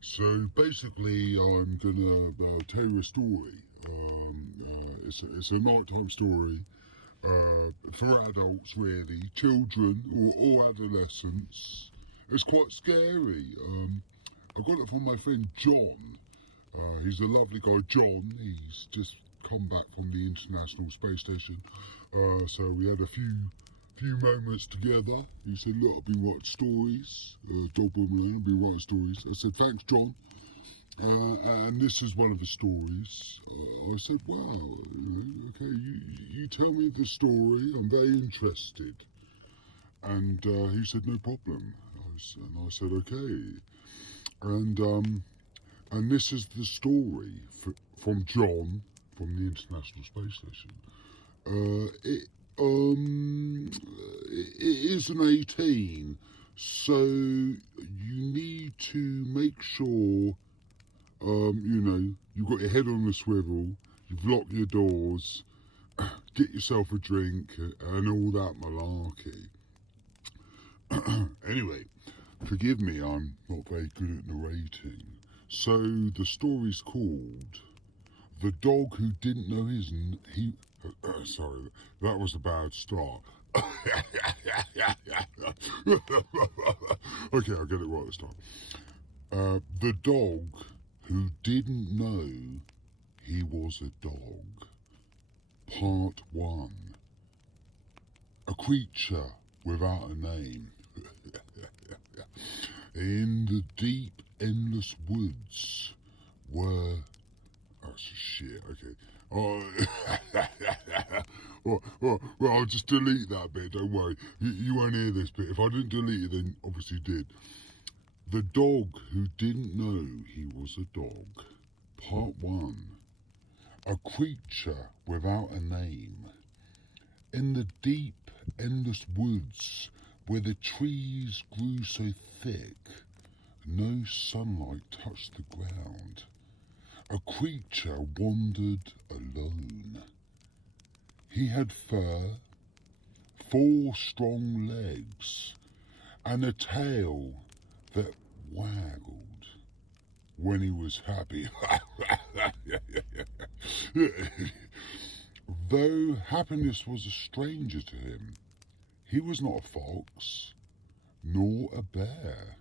So basically, I'm gonna tell you a story. It's a nighttime story for adults, really, children or adolescents. It's quite scary. I got it from my friend John. He's a lovely guy, John. He's just come back from the International Space Station. So we had a few moments together. He said, look, I've been writing stories. Dog Malone, I've been writing stories. I said, thanks, John. And this is one of the stories. I said, wow, okay, you tell me the story. I'm very interested. And he said, no problem. And I said, okay. And this is the story from John from the International Space Station. It is an 18, so you need to make sure, you've got your head on the swivel, you've locked your doors, get yourself a drink, and all that malarkey. Anyway, forgive me, I'm not very good at narrating. So the story's called The Dog Who Didn't Know Sorry, that was a bad start. Okay, I'll get it right this time. The Dog Who Didn't Know He Was a Dog. Part 1. A creature without a name. In the deep, endless woods were... Oh, shit, okay. Oh, well, I'll just delete that bit, don't worry. You won't hear this bit. If I didn't delete it, then obviously you did. The Dog Who Didn't Know He Was a Dog. Part 1. A creature without a name. In the deep, endless woods where the trees grew so thick, no sunlight touched the ground, a creature wandered alone. He had fur, 4 strong legs, and a tail that waggled when he was happy. Though happiness was a stranger to him, he was not a fox, nor a bear,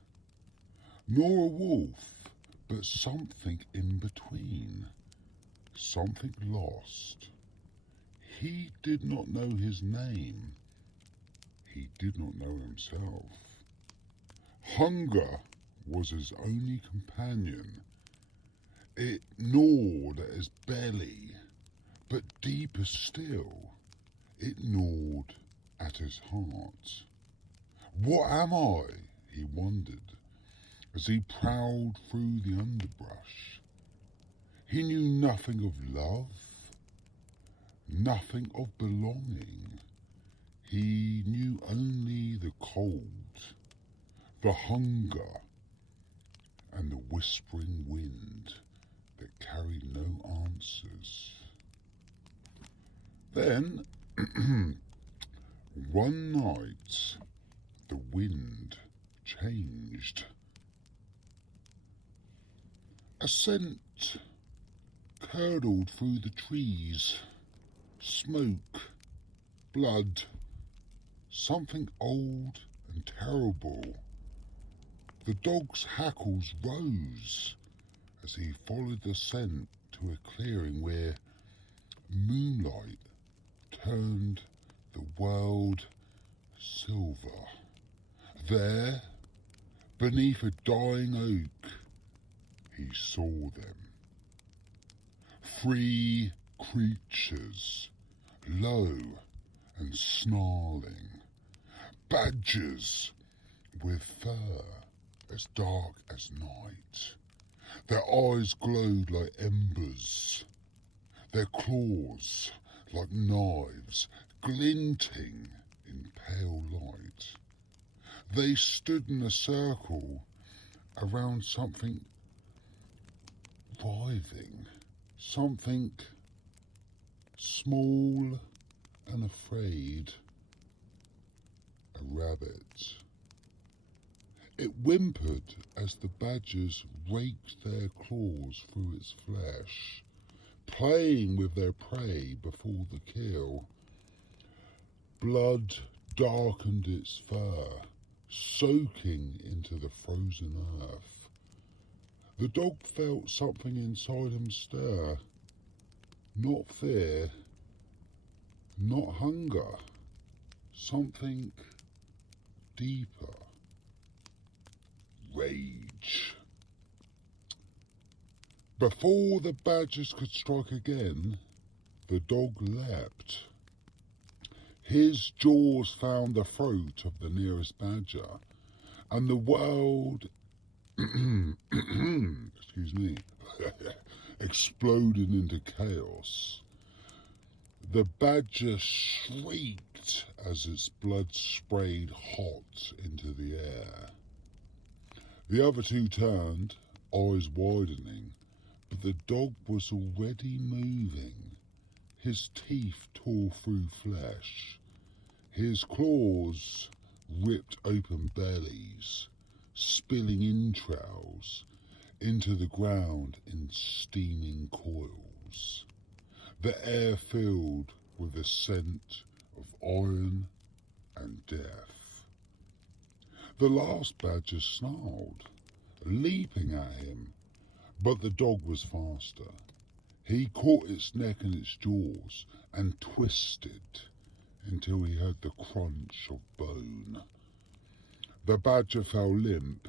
nor a wolf, but something in between, something lost. He did not know his name. He did not know himself. Hunger was his only companion. It gnawed at his belly, but deeper still, it gnawed at his heart. What am I? He wondered, as he prowled through the underbrush. He knew nothing of love, nothing of belonging. He knew only the cold, the hunger, and the whispering wind that carried no answers. Then, one night, the wind changed. A scent curdled through the trees. Smoke, blood, something old and terrible. The dog's hackles rose as he followed the scent to a clearing where moonlight turned the world silver. There, beneath a dying oak, he saw them. 3 creatures, low and snarling. Badgers with fur as dark as night. Their eyes glowed like embers. Their claws like knives, glinting in pale light. They stood in a circle around something writhing, something small and afraid. a rabbit. It whimpered as the badgers raked their claws through its flesh, playing with their prey before the kill. Blood darkened its fur, soaking into the frozen earth. The dog felt something inside him stir. Not fear, not hunger, something deeper. Rage. Before the badgers could strike again, the dog leapt. His jaws found the throat of the nearest badger, and the world excuse me, exploded into chaos. The badger shrieked as its blood sprayed hot into the air. The other two turned, eyes widening, but the dog was already moving. His teeth tore through flesh. His claws ripped open bellies, spilling entrails into the ground in steaming coils. The air filled with the scent of iron and death. The last badger snarled, leaping at him, but the dog was faster. He caught its neck in its jaws and twisted until he heard the crunch of bone. The badger fell limp,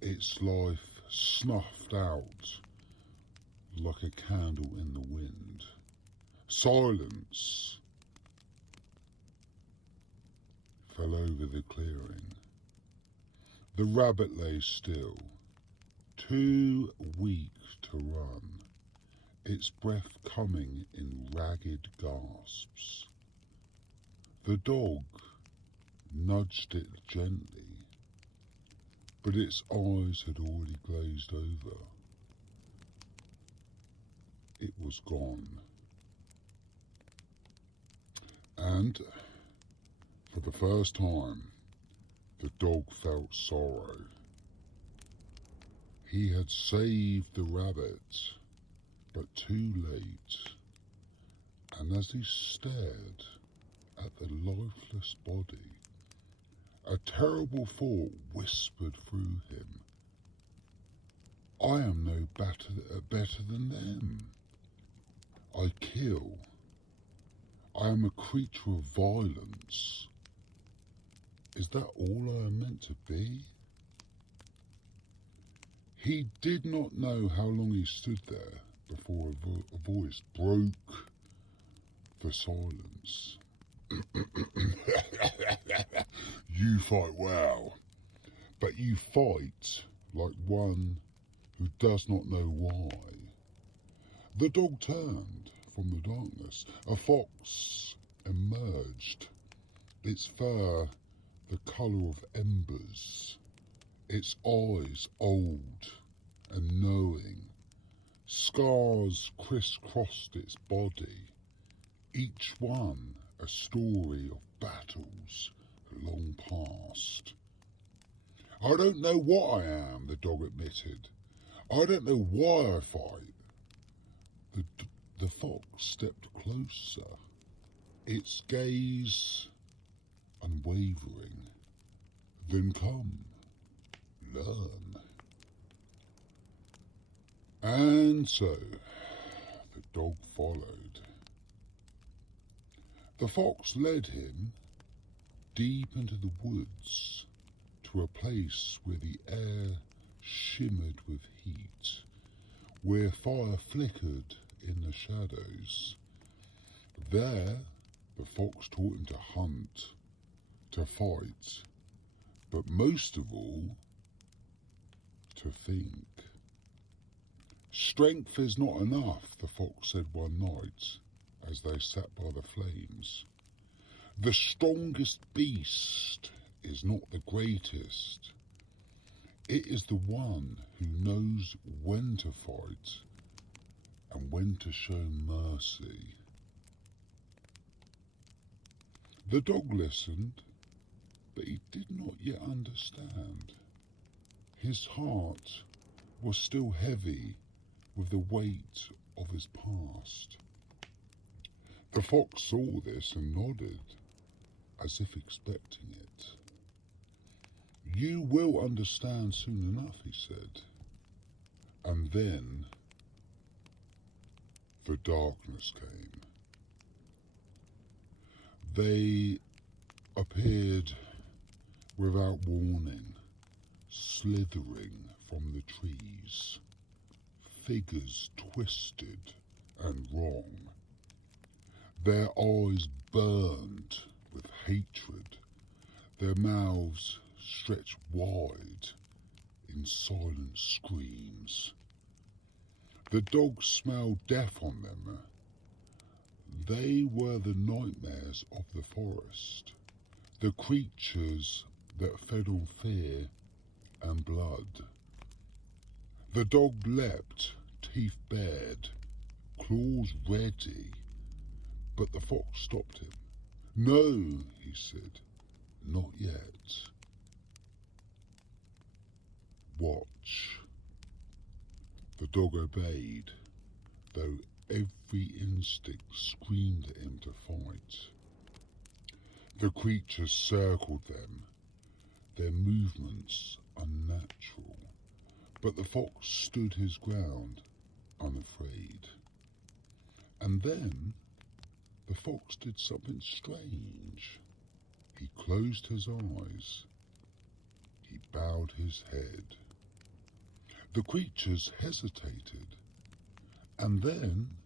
its life snuffed out like a candle in the wind. Silence fell over the clearing. The rabbit lay still, too weak to run, its breath coming in ragged gasps. The dog nudged it gently, but its eyes had already glazed over. It was gone. And for the first time, the dog felt sorrow. He had saved the rabbit, but too late. And as he stared at the lifeless body, a terrible thought whispered through him. I am no better than them. I kill. I am a creature of violence. Is that all I am meant to be? He did not know how long he stood there before a voice broke the silence. You fight well, but you fight like one who does not know why. The dog turned from the darkness. A fox emerged, its fur the colour of embers, its eyes old and knowing. Scars crisscrossed its body, each one a story of battles long past. I don't know what I am, the dog admitted. I don't know why I fight. The fox stepped closer, its gaze unwavering. Then come, learn. And so the dog followed. The fox led him deep into the woods to a place where the air shimmered with heat, where fire flickered in the shadows. There the fox taught him to hunt, to fight, but most of all, to think. Strength is not enough, the fox said one night as they sat by the flames. The strongest beast is not the greatest. It is the one who knows when to fight and when to show mercy. The dog listened, but he did not yet understand. His heart was still heavy with the weight of his past. The fox saw this and nodded, as if expecting it. "You will understand soon enough," he said. And then the darkness came. They appeared without warning, slithering from the trees, figures twisted and wrong. Their eyes burned with hatred, their mouths stretched wide in silent screams. The dogs smelled death on them. They were the nightmares of the forest, the creatures that fed on fear and blood. The dog leapt, teeth bared, claws ready, but the fox stopped him. "No," he said, "not yet. Watch." The dog obeyed, though every instinct screamed at him to fight. The creatures circled them, their movements unnatural, but the fox stood his ground, unafraid. And then the fox did something strange. He closed his eyes. He bowed his head. The creatures hesitated, and then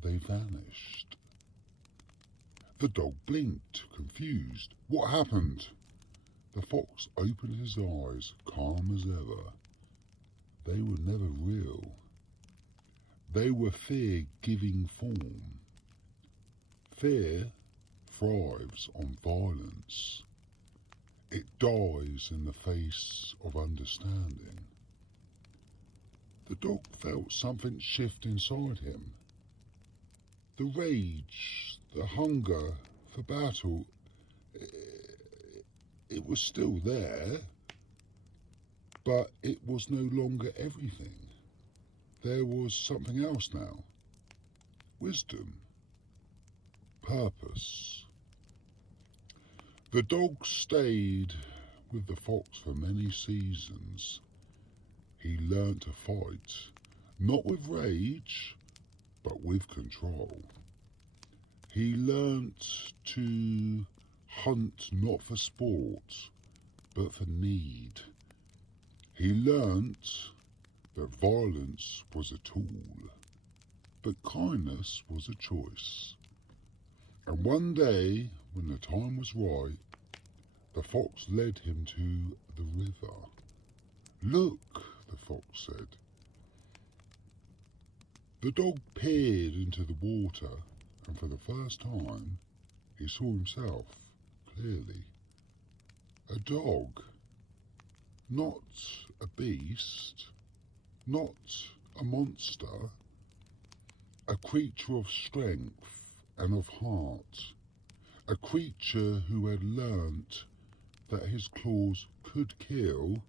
they vanished. The dog blinked, confused. What happened? The fox opened his eyes, calm as ever. They were never real. They were fear giving form. Fear thrives on violence. It dies in the face of understanding. The dog felt something shift inside him. The rage, the hunger for battle, it was still there, but it was no longer everything. There was something else now. Wisdom. Purpose. The dog stayed with the fox for many seasons. He learned to fight, not with rage, but with control. He learnt to hunt not for sport, but for need. He learnt that violence was a tool, but kindness was a choice. And one day, when the time was right, the fox led him to the river. "Look," the fox said. The dog peered into the water, and for the first time, he saw himself clearly. A dog, not a beast, not a monster, a creature of strength and of heart, a creature who had learnt that his claws could kill,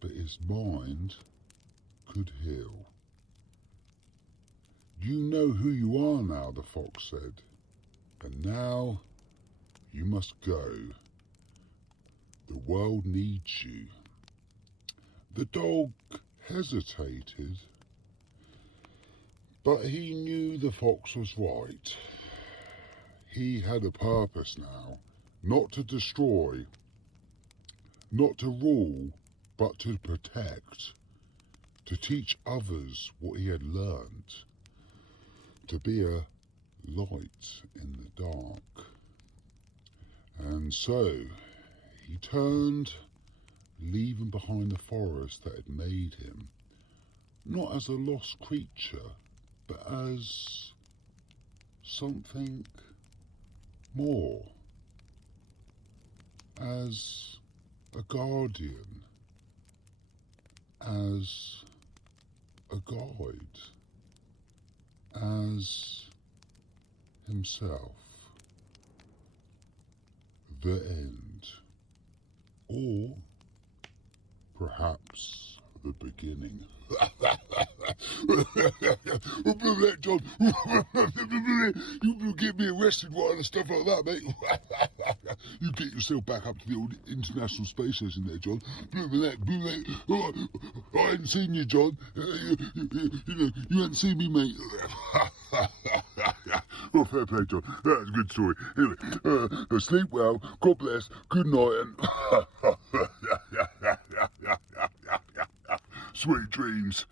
but his mind could heal. "You know who you are now," the fox said, "and now you must go. The world needs you." The dog hesitated, but he knew the fox was right. He had a purpose now, not to destroy, not to rule, but to protect, to teach others what he had learned, to be a light in the dark. And so he turned, leaving behind the forest that had made him, not as a lost creature, but as something more, as a guardian, as a guide, as himself. the end. Or perhaps the beginning. John, you get me arrested while and stuff like that, mate. You get yourself back up to the old International Space Station there, John. Oh, I hadn't seen you, John. You hadn't seen me, mate. Well, fair play, John. That's a good story. Anyway, sleep well. God bless. Good night, and sweet dreams.